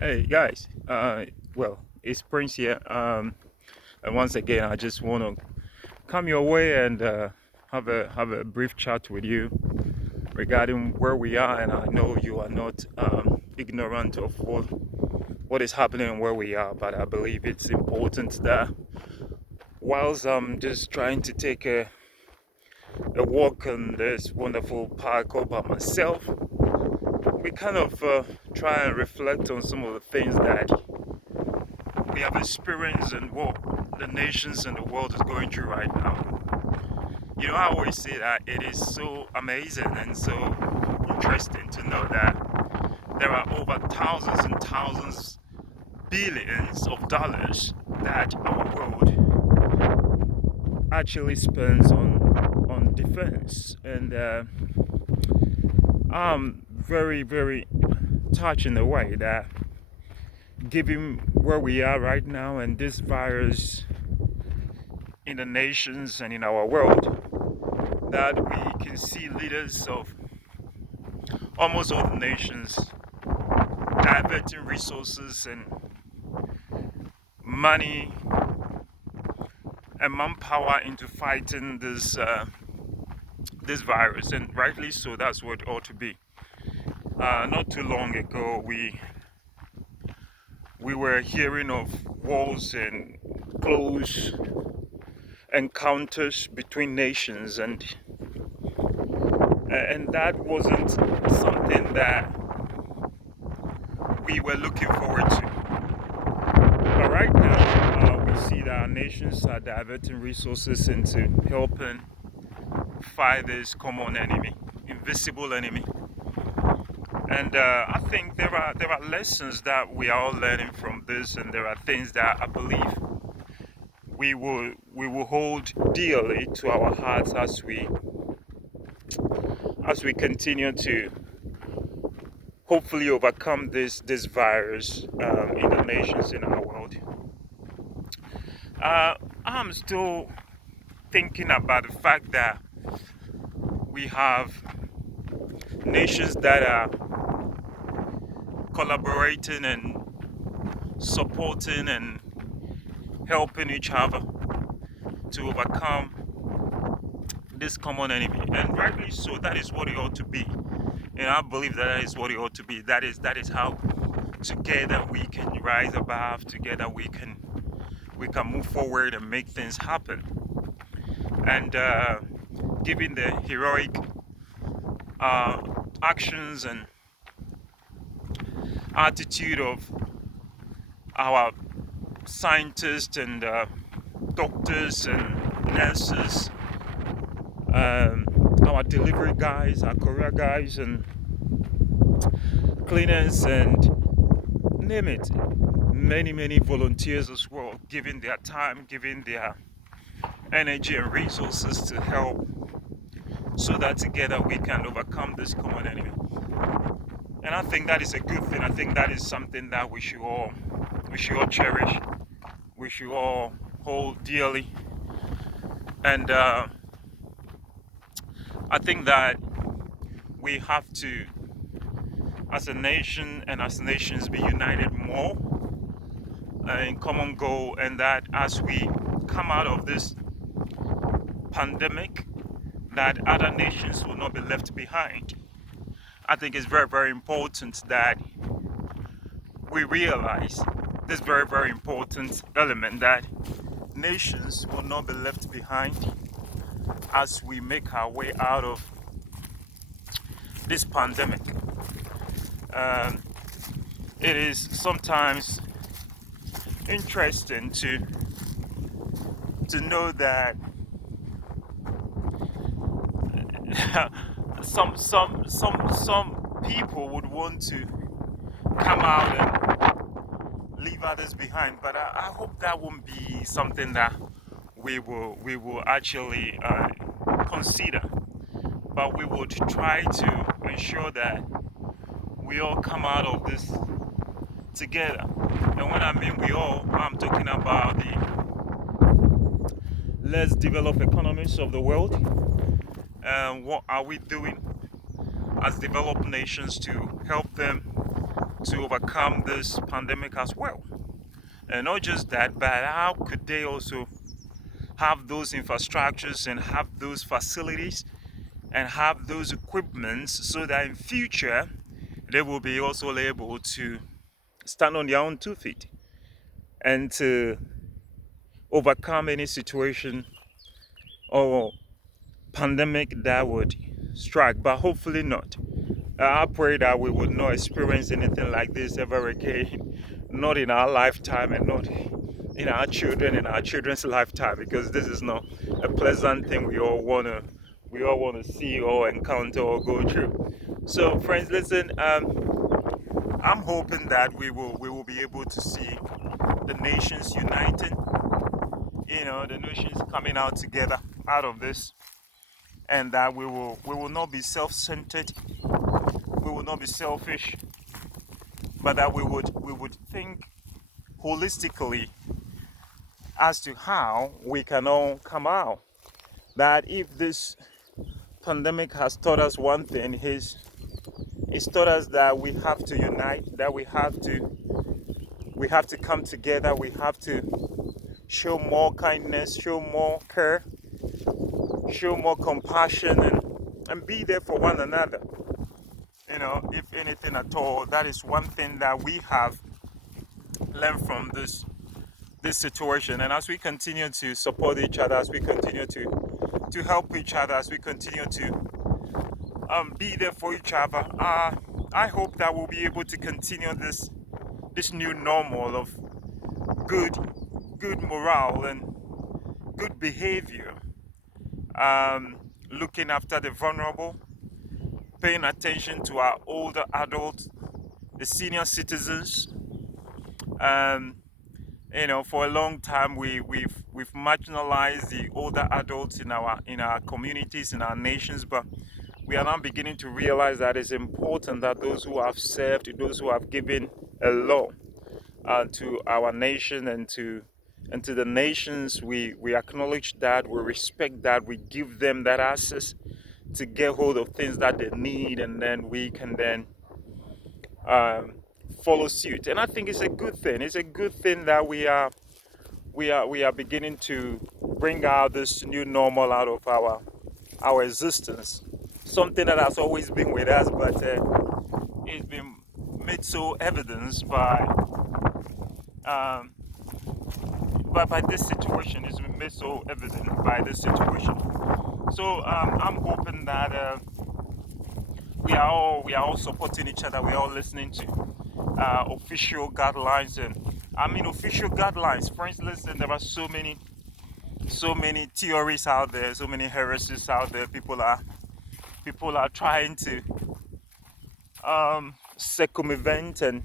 Hey guys, well, it's Prince here. And once again, I just want to come your way and have a brief chat with you regarding where we are. And I know you are not ignorant of what is happening and where we are, but I believe it's important that whilst I'm just trying to take a walk in this wonderful park all by myself, we kind of try and reflect on some of the things that we have experienced and what the nations and the world is going through right now. You know, I always say that it is so amazing and so interesting to know that there are over thousands and thousands, billions of dollars that our world actually spends on defense. And I'm very, very touched in the way that given where we are right now and this virus in the nations and in our world, that we can see leaders of almost all the nations diverting resources and money and manpower into fighting this virus, and rightly so. That's what it ought to be. Not too long ago, we were hearing of wars and close encounters between nations, and that wasn't something that we were looking forward to. But right now, we see that our nations are diverting resources into helping fight this common enemy, invisible enemy. And I think there are lessons that we are all learning from this, and there are things that I believe we will hold dearly to our hearts as we continue to hopefully overcome this virus in the nations in our world. I'm still thinking about the fact that we have nations that are collaborating and supporting and helping each other to overcome this common enemy. And rightly so, that is what it ought to be. And I believe that is what it ought to be. That is how together we can rise above, together we can move forward and make things happen. And given the heroic uh, actions and attitude of our scientists and doctors and nurses, um, our delivery guys, our courier guys, and cleaners, and name it, many volunteers as well, giving their time, giving their energy and resources to help, so that together we can overcome this common enemy. And I think that is a good thing. I think that is something that we should all cherish. We should all hold dearly. And I think that we have to, as a nation and as nations, be united more in common goal, and that as we come out of this pandemic, that other nations will not be left behind. I think it's very, very important that we realize this very, very important element, that nations will not be left behind as we make our way out of this pandemic. Um, it is sometimes interesting to know that some people would want to come out and leave others behind, but I hope that won't be something that we will actually consider. But we would try to ensure that we all come out of this together. And when I mean we all, I'm talking about the less developed economies of the world. And what are we doing as developed nations to help them to overcome this pandemic as well. And not just that, but how could they also have those infrastructures and have those facilities and have those equipments so that in future they will be also able to stand on their own 2 feet and to overcome any situation or pandemic that would strike, but hopefully not. I pray that we would not experience anything like this ever again, not in our lifetime and not in our children and our children's lifetime, because this is not a pleasant thing we all wanna see or encounter or go through. So friends, listen, I'm hoping that we will be able to see the nations uniting, the nations coming out together out of this, and that we will not be self-centered, we will not be selfish, but that we would think holistically as to how we can all come out. That if this pandemic has taught us one thing, it's taught us that we have to unite, that we have to come together, we have to show more kindness, show more care, show more compassion, and be there for one another. If anything at all, that is one thing that we have learned from this situation. And as we continue to support each other, as we continue to help each other, as we continue to be there for each other, I hope that we'll be able to continue this new normal of good morale and good behavior, looking after the vulnerable, paying attention to our older adults, the senior citizens. Um, for a long time we've marginalized the older adults in our communities, in our nations, but we are now beginning to realize that it's important that those who have served, those who have given a lot to our nation and to the nations, we acknowledge that, we respect that, we give them that access to get hold of things that they need, and then we can then um, follow suit. And I think it's a good thing. It's a good thing that we are beginning to bring out this new normal out of our existence. Something that has always been with us, but it's been made so evident um, by this situation. It's been made so evident by this situation. So I'm hoping that we are all supporting each other. We are all listening to official guidelines, and I mean official guidelines. Friends, listen. There are so many theories out there, so many heresies out there. People are trying to circumvent and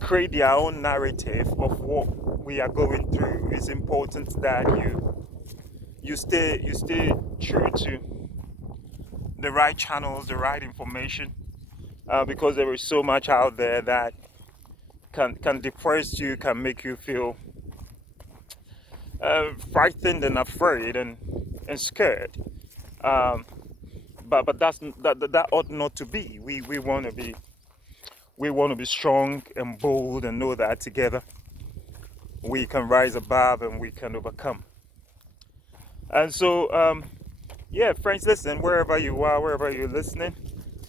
create their own narrative of what we are going through. It's important that you stay true to the right channels, the right information, because there is so much out there that can depress you, can make you feel frightened and afraid and scared. Um, but that ought not to be. We want to be strong and bold and know that together we can rise above and we can overcome. And so, yeah, friends, listen, wherever you are, wherever you're listening,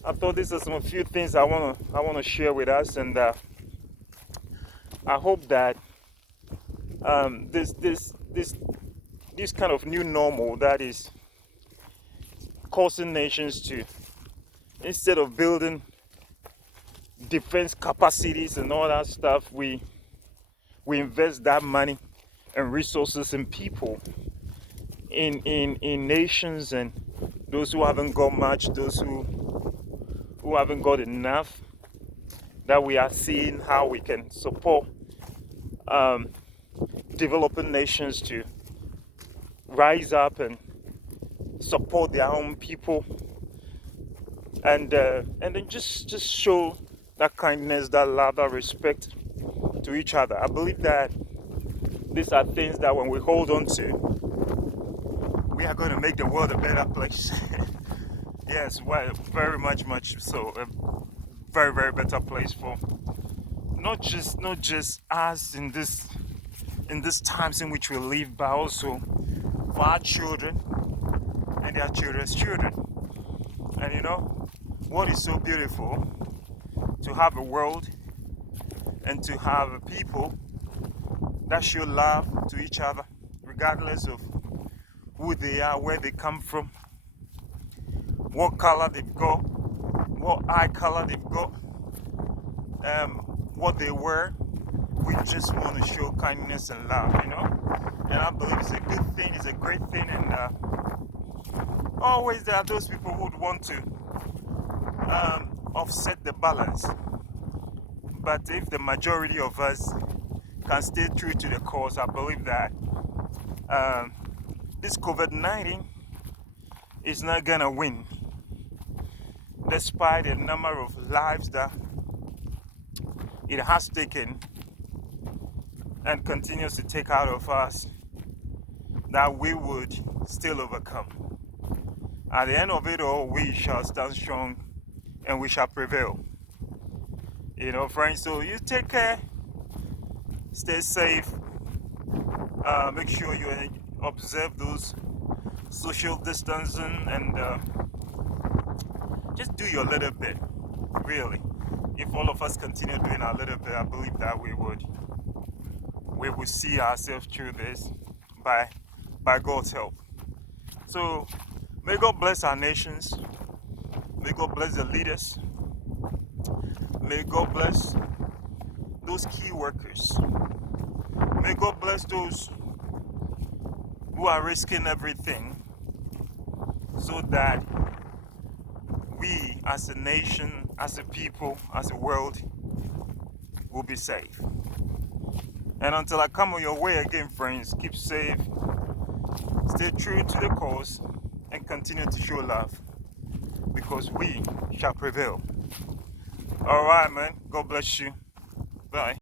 I thought these are some few things I wanna share with us, and I hope that this kind of new normal that is causing nations to, instead of building defense capacities and all that stuff, we invest that money and resources in people, in nations, and those who haven't got much, those who haven't got enough, that we are seeing how we can support um, developing nations to rise up and support their own people, and then just show that kindness, that love, that respect to each other. I believe that these are things that when we hold on to, we are going to make the world a better place. Yes, well, very much so. very, very better place for not just us in these times in which we live, but also for our children and their children's children. And you know what is so beautiful, to have a world and to have a people that show love to each other, regardless of who they are, where they come from, what color they've got, what eye color they've got, what they wear. We just want to show kindness and love, you know. And I believe it's a good thing, it's a great thing, and always there are those people who would want to offset the balance. But if the majority of us can stay true to the cause, I believe that this COVID-19 is not gonna win, despite the number of lives that it has taken and continues to take out of us, that we would still overcome. At the end of it all, we shall stand strong and we shall prevail. You know, friends, so you take care, stay safe, make sure you observe those social distancing, and just do your little bit, really. If all of us continue doing our little bit, I believe that we would see ourselves through this by God's help. So may God bless our nations, may God bless the leaders, may God bless those key workers, may God bless those who are risking everything so that we as a nation, as a people, as a world will be safe. And until I come on your way again, friends, keep safe, stay true to the cause, and continue to show love, because we shall prevail. All right, man. God bless you. Bye.